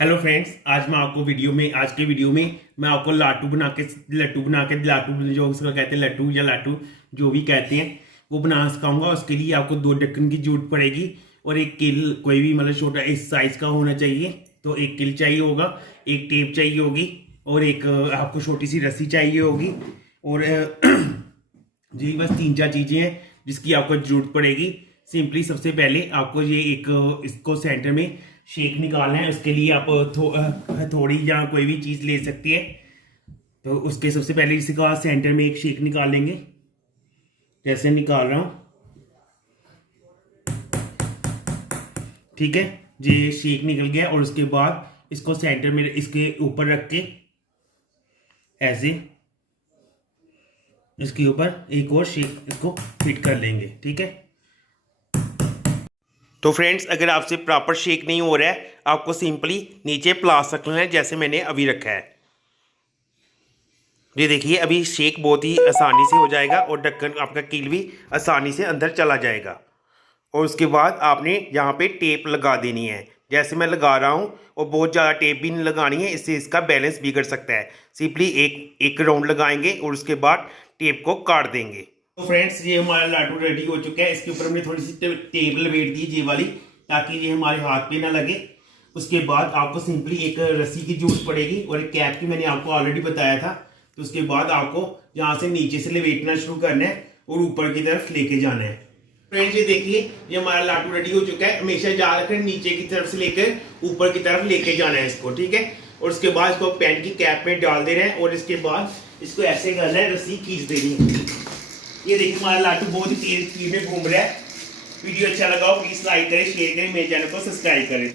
Hello friends, आज के video में मैं आपको लट्टू बना के लाटू जो उसका कहते हैं लट्टू या लाटू जो भी कहते हैं वो बना सिखाऊंगा। उसके लिए आपको 2 ढक्कन की जरूरत पड़ेगी और एक किल कोई भी मतलब छोटा इस साइज का होना चाहिए। तो एक किल चाहिए होगा, एक टेप चाहिए होगी और एक आपको छोटी सी रस्सी चाहिए होगी और जी बस 3-4 चीज़ें हैं जिसकी आपको जरूरत पड़ेगी। सिंपली सबसे पहले आपको ये इसको सेंटर में शेक निकालना है। उसके लिए आप थोड़ी या कोई भी चीज़ ले सकती है। तो उसके सबसे पहले इसका सेंटर में एक शेक निकाल लेंगे, जैसे निकाल रहा हूँ। ठीक है, ये शेक निकल गया और उसके बाद इसको सेंटर में इसके ऊपर रख के ऐसे इसके ऊपर एक और शेक इसको फिट कर लेंगे। ठीक है, तो फ्रेंड्स अगर आपसे प्रॉपर शेक नहीं हो रहा है आपको सिंपली नीचे प्लास रखना है जैसे मैंने अभी रखा है। ये देखिए अभी शेक बहुत ही आसानी से हो जाएगा और ढक्कन आपका कील भी आसानी से अंदर चला जाएगा। और उसके बाद आपने यहाँ पे टेप लगा देनी है जैसे मैं लगा रहा हूँ, और बहुत ज़्यादा टेप भी नहीं लगानी है, इससे इसका बैलेंस बिगड़ सकता है। सिंपली एक राउंड लगाएंगे और उसके बाद टेप को काट देंगे। तो फ्रेंड्स ये हमारा लाडू रेडी हो चुका है। इसके ऊपर हमने थोड़ी सी टेप लपेट दी ये वाली, ताकि ये हमारे हाथ पे ना लगे। उसके बाद आपको सिंपली एक रस्सी की जरूरत पड़ेगी और एक कैप की मैंने आपको ऑलरेडी बताया था। तो उसके बाद आपको यहाँ से नीचे से लपेटना शुरू करना है और ऊपर की तरफ लेके जाना है। फ्रेंड्स ये देखिए ये हमारा लाडू रेडी हो चुका है। हमेशा याद रखें नीचे की तरफ से लेकर ऊपर की तरफ लेके जाना है इसको। ठीक है, और उसके बाद इसको पेन की कैप में डाल देना है और इसके बाद इसको ऐसे करना है, रस्सी खींच देनी है। ये देखिए हमारा लाडू बहुत ही तेज स्पीड में घूम रहा है। वीडियो अच्छा लगा हो प्लीज लाइक करें, शेयर करें, मेरे चैनल को सब्सक्राइब करें।